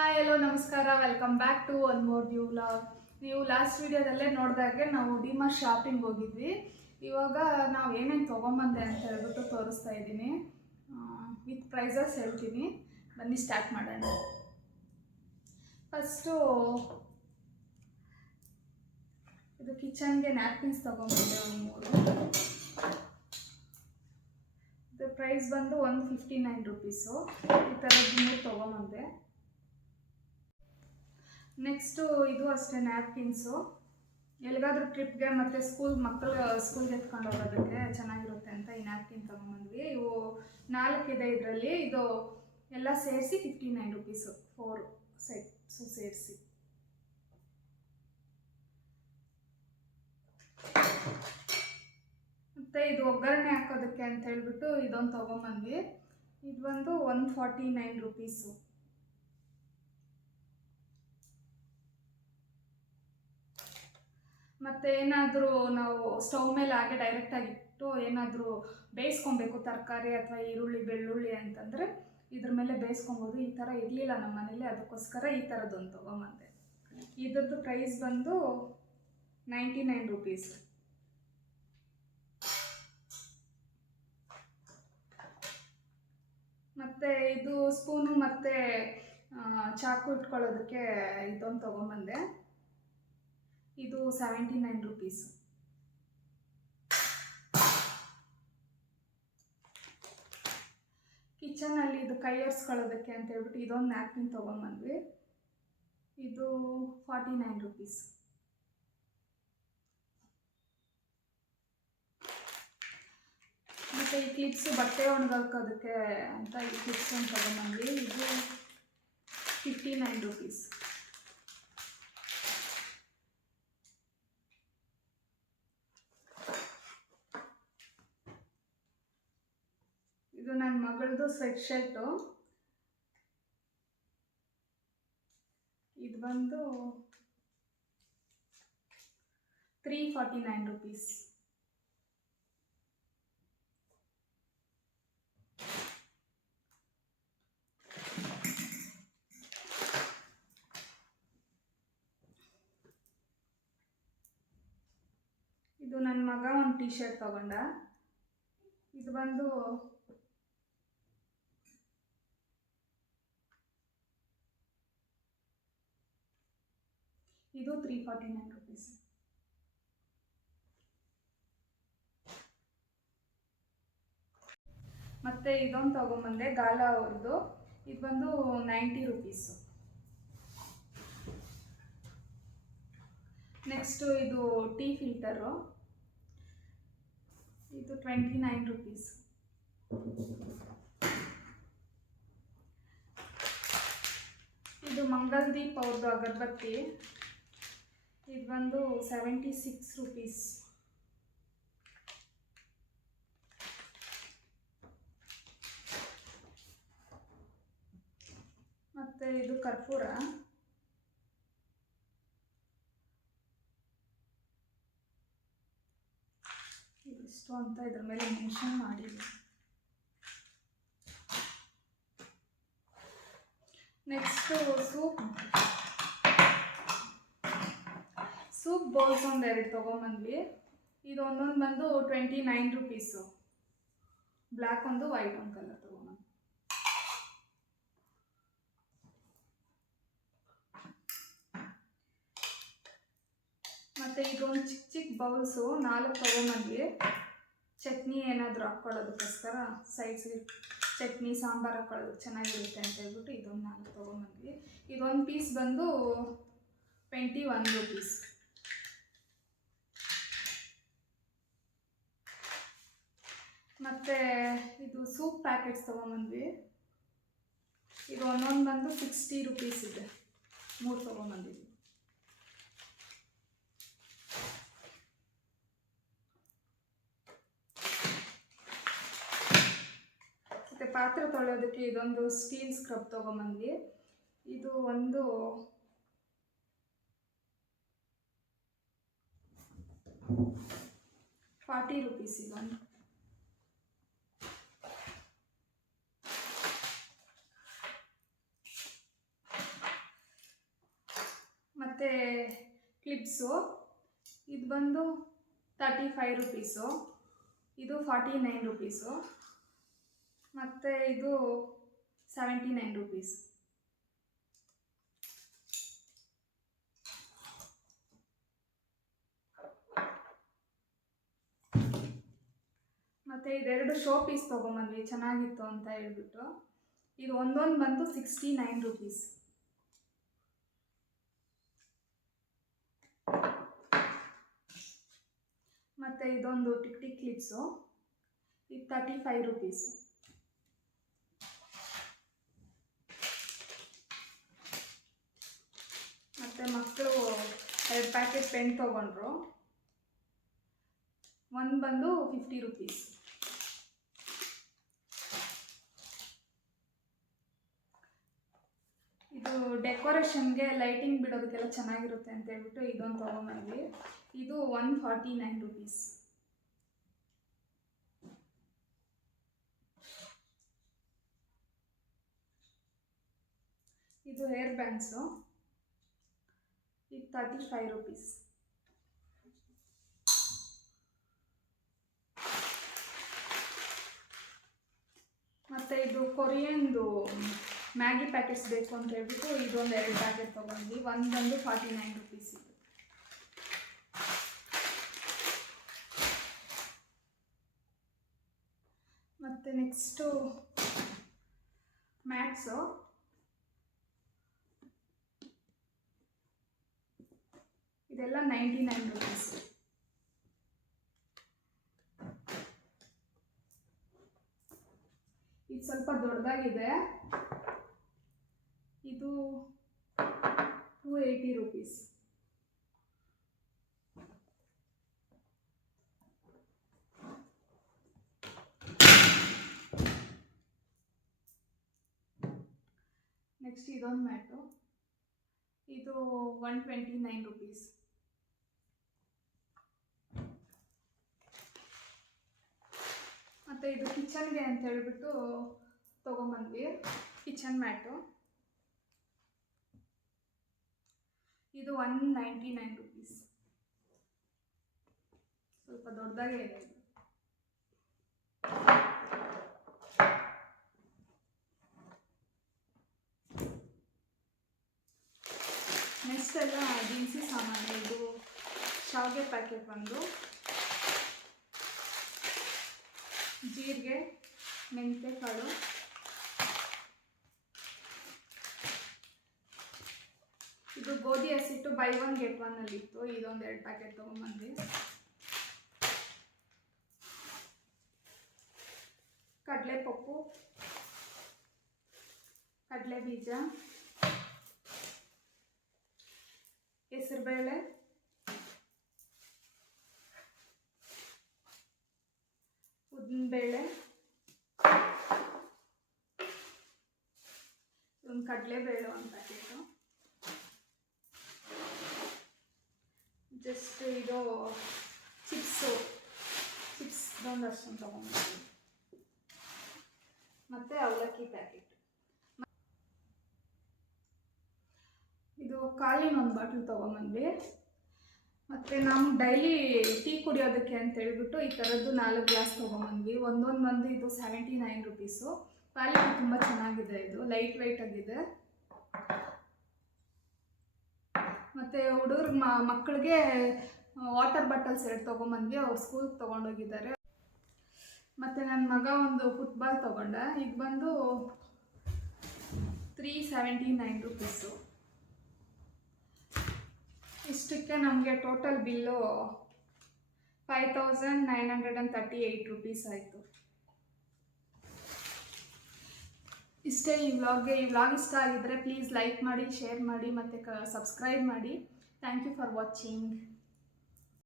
Hi hello ನಮಸ್ಕಾರ, welcome back to one more new vlog. ನೀವು last ವಿಡಿಯೋದಲ್ಲೇ ನೋಡಿದಾಗೆ ನಾವು ಡಿಮಾರ್ಟ್ ಶಾಪಿಂಗ್ ಹೋಗಿದ್ವಿ. ಇವಾಗ ನಾವು ಏನೇನು ತೊಗೊಂಬಂದೆ ಅಂತ ಹೇಳ್ಬಿಟ್ಟು ತೋರಿಸ್ತಾ ಇದ್ದೀನಿ. ವಿತ್ ಪ್ರೈಸಸ್ ಹೇಳ್ತೀನಿ, ಬನ್ನಿ ಸ್ಟಾರ್ಟ್ ಮಾಡೋಣ. ಫಸ್ಟು ಇದು ಕಿಚನ್ಗೆ ನ್ಯಾಪ್ಕಿನ್ಸ್ ತೊಗೊಂಬಂದೆ ಒಂದು 3. ಇದು ಪ್ರೈಸ್ ಬಂದು 159 ರುಪೀಸು. ಈ ಥರದ್ದು 3 ತೊಗೊಂಬಂದೆ. ನೆಕ್ಸ್ಟು ಇದು ಅಷ್ಟೇ, ನ್ಯಾಪ್ಕಿನ್ಸು. ಎಲ್ಲಿಗಾದ್ರೂ ಟ್ರಿಪ್ಗೆ ಮತ್ತು ಮಕ್ಕಳು ಸ್ಕೂಲ್ಗೆ ಎತ್ಕೊಂಡು ಹೋಗೋದಕ್ಕೆ ಚೆನ್ನಾಗಿರುತ್ತೆ ಅಂತ ಈ ನ್ಯಾಪ್ಕಿನ್ ತೊಗೊಂಬಂದ್ವಿ. ಇವು 4 ಇದೆ ಇದರಲ್ಲಿ. ಇದು ಎಲ್ಲ ಸೇರಿಸಿ 59 ರುಪೀಸು, 4 ಸೆಟ್ಸು ಸೇರಿಸಿ. ಮತ್ತು ಇದು ಒಗ್ಗರಣೆ ಹಾಕೋದಕ್ಕೆ ಅಂತ ಹೇಳ್ಬಿಟ್ಟು ಇದೊಂದು ತೊಗೊಂಬಂದ್ವಿ. ಇದು ಬಂದು 149 ರುಪೀಸು. ಮತ್ತು ಏನಾದರೂ ನಾವು ಸ್ಟವ್ ಮೇಲೆ ಹಾಗೆ ಡೈರೆಕ್ಟಾಗಿಟ್ಟು ಏನಾದರೂ ಬೇಯಿಸ್ಕೊಬೇಕು, ತರಕಾರಿ ಅಥವಾ ಈರುಳ್ಳಿ ಬೆಳ್ಳುಳ್ಳಿ ಅಂತಂದರೆ ಇದ್ರ ಮೇಲೆ ಬೇಯಿಸ್ಕೊಬೋದು. ಈ ಥರ ಇರಲಿಲ್ಲ ನಮ್ಮ ಮನೇಲಿ, ಅದಕ್ಕೋಸ್ಕರ ಈ ಥರದ್ದೊಂದು ತೊಗೊಂಬಂದೆ. ಇದ್ರದ್ದು ಪ್ರೈಸ್ ಬಂದು 99 ರುಪೀಸ್. ಮತ್ತು ಇದು ಸ್ಪೂನು ಮತ್ತು ಚಾಕು ಇಟ್ಕೊಳ್ಳೋದಕ್ಕೆ ಇದೊಂದು ತೊಗೊಂಬಂದೆ. ಇದು 79 ರುಪೀಸ್. ಕಿಚನಲ್ಲಿ ಇದು ಕೈ ಒರೆಸ್ಕೊಳ್ಳೋದಕ್ಕೆ ಅಂತ ಹೇಳ್ಬಿಟ್ಟು ಇದೊಂದು ನ್ಯಾಪ್ಕಿನ್ ತೊಗೊಂಬಂದ್ವಿ. ಇದು 49 ರುಪೀಸ್. ಮತ್ತು ಈ ಕ್ಲಿಪ್ಸು ಬಟ್ಟೆ ಒಣಗಾಕೋದಕ್ಕೆ ಅಂತ ಈ ಕ್ಲಿಪ್ಸ್ ಒಂದು ತೊಗೊಂಬಂದ್ವಿ. ಇದು 59 ರುಪೀಸ್. ಇದು ನನ್ನ ಮಗಳದು ಸ್ವೆಟ್ ಶರ್ಟು. ಇದು ಬಂದು 349 ರುಪೀಸ್. ಇದು ನನ್ನ ಮಗ ಒಂದು ಟೀ ಶರ್ಟ್ ತಗೊಂಡ. ಇದು ಬಂದು ಇದು 349 ರುಪೀಸ್. ಮತ್ತು ಇದೊಂದು ತೊಗೊಂಬಂದೆ, ಗಾಲಾ ಅವ್ರದ್ದು. ಇದು ಬಂದು 90 ರುಪೀಸು. ನೆಕ್ಸ್ಟು ಇದು ಟೀ ಫಿಲ್ಟರು. ಇದು 29 ರುಪೀಸ್. ಇದು ಮಂಗಲ್ದೀಪ್ ಅವ್ರದ್ದು ಅಗರಬತ್ತಿ. ಇದು ಬಂದು 76 ರುಪೀಸ್. ಮತ್ತು ಇದು ಕರ್ಪೂರ. ಇದಿಷ್ಟು ಅಂತ ಇದ್ರ ಮೇಲೆ ಮೆನ್ಷನ್ ಮಾಡಿದೆ. ನೆಕ್ಸ್ಟು ಸೂಪ್ ಬೌಲ್ಸ್ ಒಂದು 2 ತೊಗೊಂಬಂದ್ವಿ. ಇದು ಒಂದೊಂದು ಬಂದು 29 ರುಪೀಸು. ಬ್ಲ್ಯಾಕ್ ಒಂದು, ವೈಟ್ ಒಂದು ಕಲರ್ ತೊಗೊಂಬಂದು. ಮತ್ತು ಇದೊಂದು ಚಿಕ್ಕ ಚಿಕ್ಕ ಬೌಲ್ಸು 4 ತೊಗೊಂಬಂದ್ವಿ. ಚಟ್ನಿ ಏನಾದರೂ ಹಾಕ್ಕೊಳ್ಳೋದಕ್ಕೋಸ್ಕರ ಸೈಡ್ಸ್ಗೆ ಚಟ್ನಿ ಸಾಂಬಾರು ಹಾಕ್ಕೊಳ್ಳೋದಕ್ಕೆ ಚೆನ್ನಾಗಿರುತ್ತೆ ಅಂತ ಹೇಳ್ಬಿಟ್ಟು ಇದೊಂದು 4 ತೊಗೊಂಬಂದ್ವಿ. ಇದೊಂದು ಪೀಸ್ ಬಂದು 21 ರುಪೀಸ್. ಮತ್ತು ಇದು ಸೂಪ್ ಪ್ಯಾಕೆಟ್ಸ್ ತೊಗೊಂಬಂದ್ವಿ. ಇದು ಒಂದೊಂದು ಬಂದು 60 ರುಪೀಸ್ ಇದೆ. 3 ತೊಗೊಂಬಂದಿದ್ವಿ. ಮತ್ತು ಪಾತ್ರೆ ತೊಳೆಯೋದಕ್ಕೆ ಇದೊಂದು ಸ್ಟೀಲ್ ಸ್ಕ್ರಬ್ ತೊಗೊಂಬಂದ್ವಿ. ಇದು ಒಂದು 40 ರುಪೀಸ್ ಇದೊಂದು. ಮತ್ತು ಕ್ಲಿಪ್ಸು ಇದು ಬಂದು 35 ರುಪೀಸು, ಇದು 49 ರುಪೀಸು, ಮತ್ತು ಇದು 79 ರುಪೀಸ್. ಮತ್ತು ಇದೆರಡು ಶೋ ಪೀಸ್ ತೊಗೊಂಬಂದ್ವಿ, ಚೆನ್ನಾಗಿತ್ತು ಅಂತ ಹೇಳ್ಬಿಟ್ಟು. ಇದು ಒಂದೊಂದು ಬಂದು 69 ರುಪೀಸ್. ಮತ್ತು ಇದೊಂದು ಟಿಕ್ ಟಿಕ್ ಕ್ಲಿಪ್ಸು, ಇದು 35 ರುಪೀಸ್. ಮತ್ತು ಮಕ್ಕಳು 2 ಪ್ಯಾಕೆಟ್ ಪೆನ್ ತೊಗೊಂಡ್ರು, ಒಂದು ಬಂದು 50 ರುಪೀಸ್. ಇದು ಡೆಕೋರೇಷನ್ಗೆ ಲೈಟಿಂಗ್ ಬಿಡೋದಕ್ಕೆಲ್ಲ ಚೆನ್ನಾಗಿರುತ್ತೆ ಅಂತ ಹೇಳ್ಬಿಟ್ಟು ಇದೊಂದು ತೊಗೊಂಬಂದ್ವಿ. ಇದು 149 ರುಪೀಸ್. ಇದು ಹೇರ್ ಬ್ಯಾಂಡ್ಸು, ಇದು 35 ರುಪೀಸ್. ಮತ್ತು ಇದು ಕೊರಿಯನ್ದು ಮ್ಯಾಗಿ ಪ್ಯಾಕೆಟ್ಸ್ ಬೇಕು ಅಂತ ಹೇಳ್ಬಿಟ್ಟು ಇದೊಂದು 2 ಪ್ಯಾಕೆಟ್ ತೊಗೊಂಡ್ವಿ, ಒಂದು ಬಂದು 49 ರುಪೀಸ್. ಇದು ಮತ್ತು ನೆಕ್ಸ್ಟು ಮ್ಯಾಟ್ಸು, ಇದೆಲ್ಲ 99 ರುಪೀಸ್. ಇದು ಸ್ವಲ್ಪ ದೊಡ್ಡದಾಗಿದೆ, ಇದು 280 ರುಪೀಸ್. ನೆಕ್ಸ್ಟ್ ಇದೊಂದು ಮ್ಯಾಟು, ಇದು 129 ರುಪೀಸ್. ಮತ್ತು ಇದು ಕಿಚನ್ಗೆ ಅಂತ ಹೇಳ್ಬಿಟ್ಟು ತೊಗೊಂಬಂದ್ವಿ, ಕಿಚನ್ ಮ್ಯಾಟು, ಇದು 199 ರುಪೀಸ್. ಸ್ವಲ್ಪ ದೊಡ್ಡದಾಗೇ ಇದೆ. ನೆಕ್ಸ್ಟ್ ಎಲ್ಲ ದಿನಸಿ ಸಾಮಾನು. ಇದು ಶಾವಿಗೆ ಪ್ಯಾಕೆಟ್ ಒಂದು, ಜೀರಿಗೆ, ಮೆಂತ್ಯ ಕಾಳು, ಇದು ಗೋಧಿ ಹಸಿಟ್ಟು ಬೈ 1 get 1 ಅಲ್ಲಿತ್ತು, ಇದೊಂದು 2 ಪ್ಯಾಕೆಟ್ ತೊಗೊಂಬಂದ್ವಿ. ಕಡಲೆಪಪ್ಪು, ಕಡಲೆ ಬೀಜ, ಹೆಸರುಬೇಳೆ, ಉದ್ದಿನಬೇಳೆ, ಒಂದು ಕಡಲೆಬೇಳೆ 1 ಪ್ಯಾಕೆಟು, ಜಸ್ಟ್ ಇದು ಚಿಪ್ಸ್ ಒಂದಷ್ಟು ತೊಗೊಂಡ್ಬಂದ್ವಿ, ಮತ್ತು ಅವಲಕ್ಕಿ ಪ್ಯಾಕೆಟ್. ಇದು ಕಾಲಿನ ಒಂದು ಬಾಟ್ಲ್ ತೊಗೊಂಬಂದ್ವಿ. ಮತ್ತು ನಾವು ಡೈಲಿ ಟೀ ಕುಡಿಯೋದಕ್ಕೆ ಅಂತ ಹೇಳ್ಬಿಟ್ಟು ಈ ಥರದ್ದು 4 ಗ್ಲಾಸ್ ತೊಗೊಂಬಂದ್ವಿ. ಒಂದೊಂದು ಬಂದು ಇದು 79 ರುಪೀಸು. ಕ್ವಾಲಿಟಿ ತುಂಬ ಚೆನ್ನಾಗಿದೆ, ಇದು ಲೈಟ್ ವೆಯ್ಟ್ ಆಗಿದೆ. ಮತ್ತು ಹುಡುಗರು ಮಕ್ಕಳಿಗೆ ವಾಟರ್ ಬಾಟಲ್ಸ್ 2 ತೊಗೊಂಬಂದ್ವಿ, ಅವ್ರು ಸ್ಕೂಲ್ಗೆ ತೊಗೊಂಡೋಗಿದ್ದಾರೆ. ಮತ್ತು ನನ್ನ ಮಗ ಒಂದು ಫುಟ್ಬಾಲ್ ತೊಗೊಂಡ, ಇದು ಬಂದು 379 ರುಪೀಸು. ಇಷ್ಟಕ್ಕೆ ನಮಗೆ ಟೋಟಲ್ ಬಿಲ್ಲು 5938 ರುಪೀಸ್ ಆಯಿತು. ಇಷ್ಟೇ ಈ ವ್ಲಾಗ್ಗೆ. ಈ ವ್ಲಾಗ್ ಇಷ್ಟ ಆಗಿದ್ದರೆ ಪ್ಲೀಸ್ ಲೈಕ್ ಮಾಡಿ, ಶೇರ್ ಮಾಡಿ ಮತ್ತು ಸಬ್ಸ್ಕ್ರೈಬ್ ಮಾಡಿ. Thank you for watching.